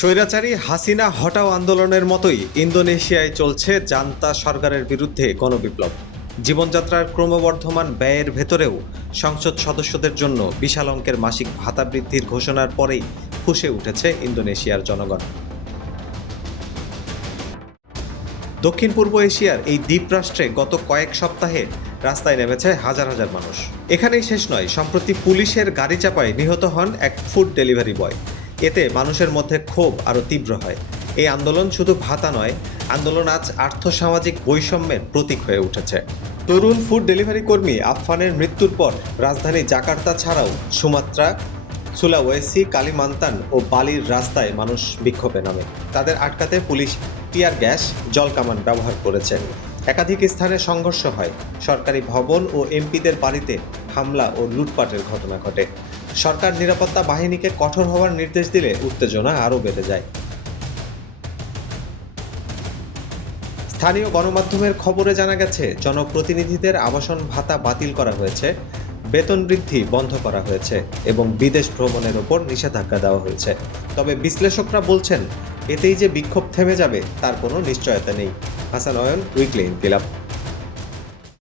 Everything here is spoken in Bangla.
স্বৈরাচারী হাসিনা হটাও আন্দোলনের মতোই ইন্দোনেশিয়ায় চলছে জান্তা সরকারের বিরুদ্ধে গণবিপ্লব। জীবনযাত্রার ক্রমবর্ধমান ব্যয়ের ভেতরেও সংসদ সদস্যদের জন্য বিশাল অঙ্কের মাসিক ভাতা বৃদ্ধির ঘোষণার পরেই ফুঁসে উঠেছে ইন্দোনেশিয়ার জনগণ। দক্ষিণ পূর্ব এশিয়ার এই দ্বীপরাষ্ট্রে গত কয়েক সপ্তাহে রাস্তায় নেমেছে হাজার হাজার মানুষ। এখানেই শেষ নয়, সম্প্রতি পুলিশের গাড়ি চাপায় নিহত হন এক ফুড ডেলিভারি বয়। এতে মানুষের মধ্যে ক্ষোভ আরও তীব্র হয়। এই আন্দোলন শুধু ভাতা নয়, আন্দোলন আজ আর্থসামাজিক বৈষম্যের প্রতীক হয়ে উঠেছে। তরুণ ফুড ডেলিভারি কর্মী আফফানের মৃত্যুর পর রাজধানী জাকার্তা ছাড়াও সুমাত্রা, সুলাওয়েসি, কালিমান্তান ও বালির রাস্তায় মানুষ বিক্ষোভে নামে। তাদের আটকাতে পুলিশ টিয়ার গ্যাস, জলকামান ব্যবহার করেছে। একাধিক স্থানে সংঘর্ষ হয়। সরকারি ভবন ও এমপিদের বাড়িতে হামলা ও লুটপাটের ঘটনা ঘটে। সরকার নিরাপত্তা বাহিনীকে কঠোর হওয়ার নির্দেশ দিলে উত্তেজনা আরও বেড়ে যায়। স্থানীয় গণমাধ্যমের খবরে জানা গেছে, জনপ্রতিনিধিদের আবাসন ভাতা বাতিল করা হয়েছে, বেতন বৃদ্ধি বন্ধ করা হয়েছে এবং বিদেশ ভ্রমণের ওপর নিষেধাজ্ঞা দেওয়া হয়েছে। তবে বিশ্লেষকরা বলছেন, এতেই যে বিক্ষোভ থেমে যাবে তার কোনো নিশ্চয়তা নেই। হাসান অয়ন, উইকলি ইনকিলাব।